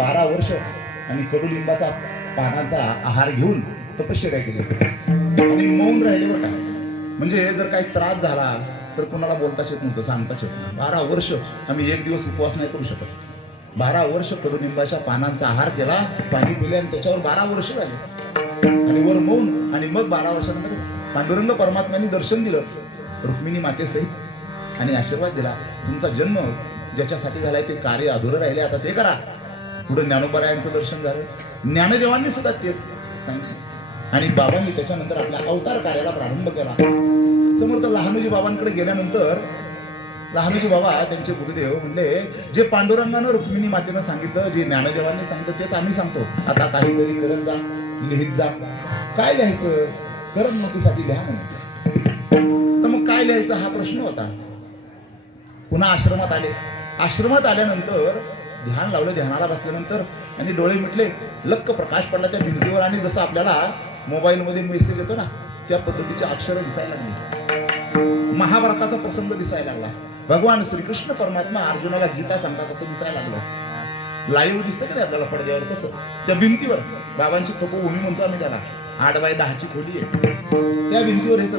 12 वर्ष आणि कडुलिंबाचा पानाचा आहार घेऊन तपश्चर्या केली आणि मौन राहिल्यावर काय म्हणजे जर काही त्रास झाला तर कुणाला बोलताच येत नव्हतं, सांगताच येत नव्हतं. 12 वर्ष आम्ही एक दिवस उपवास नाही करू शकत. 12 वर्ष कडुलिंबाच्या पानांचा आहार केला, पाणी पिले आणि त्याच्यावर 12 वर्ष झाले आणि वर मौन. आणि मग 12 वर्षानंतर पांडुरंग परमात्म्यांनी दर्शन दिलं रुक्मिणी मातेसहित आणि आशीर्वाद दिला, तुमचा जन्म ज्याच्यासाठी झालाय ते कार्य अधुरं राहिले, आता ते करा. पुढे ज्ञानोबरायांचं दर्शन झालं, ज्ञानदेवांनी सुद्धा तेच सांगितलं आणि बाबांनी त्याच्यानंतर आपल्या अवतार कार्याला प्रारंभ केला. समर्थ लहानोजी बाबांकडे गेल्यानंतर लहानोजी बाबा त्यांचे गुरुदेव म्हणले, जे पांडुरंगानं रुक्मिणी मातेनं सांगितलं, जे ज्ञानदेवांनी सांगितलं तेच आम्ही सांगतो, आता काहीतरी करत जा, लिहित जा. काय लिहायचं? करमणुकीसाठी लिहा म्हणून. तर मग काय लिहायचं हा प्रश्न होता. पुन्हा आश्रमात आले. आश्रमात आल्यानंतर ध्यान लावलं, ध्यानाला बसल्यानंतर आणि डोळे मिटले, लक्क प्रकाश पडला त्या भिंतीवर आणि जसं आपल्याला मोबाईल मध्ये मेसेज येतो ना त्या पद्धतीचे अक्षरं दिसायला लागली. महाभारताचा प्रसंग दिसायला लागला. भगवान श्रीकृष्ण परमात्मा अर्जुनाला गीता सांगतात असं दिसायला लागलं. लाईव्ह दिसतं की नाही आपल्याला पडद्यावर, तसं त्या भिंतीवर बाबांची तपोभूमी म्हणतो आम्ही त्याला, 8 बाय 10 खोली आहे, त्या भिंतीवर हे सगळं